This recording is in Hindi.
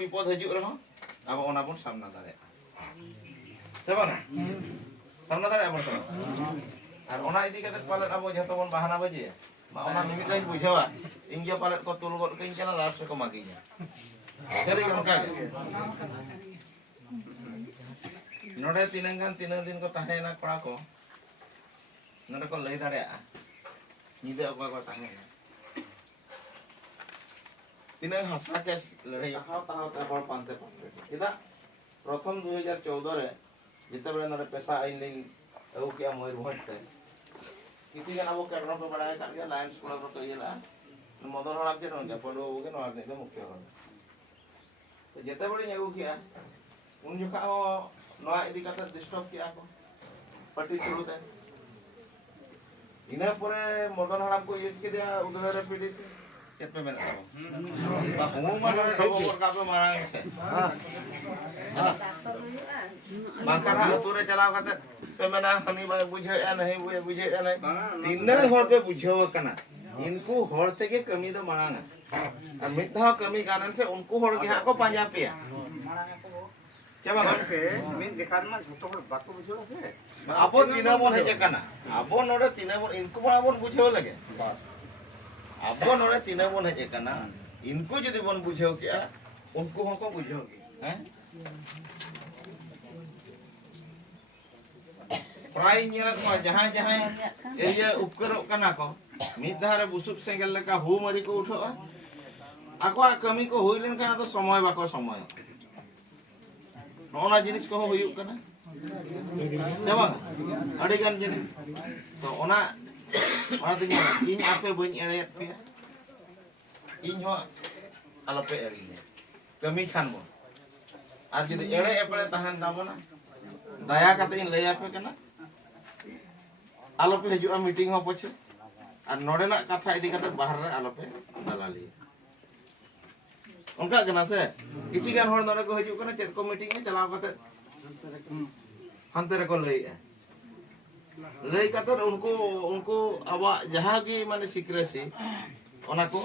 विपद हजू रहा अब ओना बन सामना दाड़े से बांग सामना दाड़े बन और ओना इदी कते पाले अब जतो बन बहाना बजे मा ओना मिमिदाई बुझावा इंगे पाले को तुल गद कइन चला लास्ट को मागिया सरी उनका नोडे तीन दिन को ताहेना कोड़ा को नोडे को लई दाड़े निदे अगवा को ताहेना तीन हसा के लड़ाई ताहाते हर पांते चेदा प्रथम 2014 रे जिते बेले नोडे पैसा आइन लिन अगु के मयूरभंज ते किछि गन अब केडरो को बडाय का गया लायंस क्लब रो कइला मदन हड़ाम जे नोंगे पडो के नोर ने मुख्य हो तो जिते बेले अगु किया उन जुखा नोआ इदी कते डिस्टर्ब किया को पट्टी तुरुते इना परे मदन हड़ाम को यूज के दिया उधर रे पीडीसी चेत पे मेना बा हूं माने खबर का पे मारांग से बांकरा अतु रे चलाव कते पे मेना हनी बाय बुझे नहीं बुझे नहीं तीन हर पे बुझेव कना इनको हर ते के कमी दो मारांग और मिथा कमी कारण से उनको हर के को पांजा पे चबा के मिन देखान मा झूठो हर बाको बुझेव से आपो तीन बोन हे कना आपो नोडे तीन बोन इनको बड़ा बोन बुझेव लगे अब नोड़े तीन बन हे कना इनको जदि बन बुझेव के उनको हको बुझेव के हैं प्राय नेल को जहां जहां एरिया उपकरो कना को मिद धारे बुसुब सेंगल लेका हु मरी को उठोआ आको कमी को होई लेन कना तो समय बाको समय नोना जिनिस को होई कना सेवा अड़ी गन जिनिस तो ओना इन आपे बन एड़े पे इन हो आलोपे एड़ी कमी खान बो और जदि एड़े एपड़े तहन दाबोना दया कते इन लया पे कना आलोपे हजू मीटिंग हो पछे और नोडेना कथा इदी कते बाहर रे आलोपे दलाली उनका कना से किछि गान हर नोडे को हजू कना चेत को मीटिंग में चलाव कते हंते रे को लई लई कतर उनको अब जहाँ की माने सिक्रेसी ओना को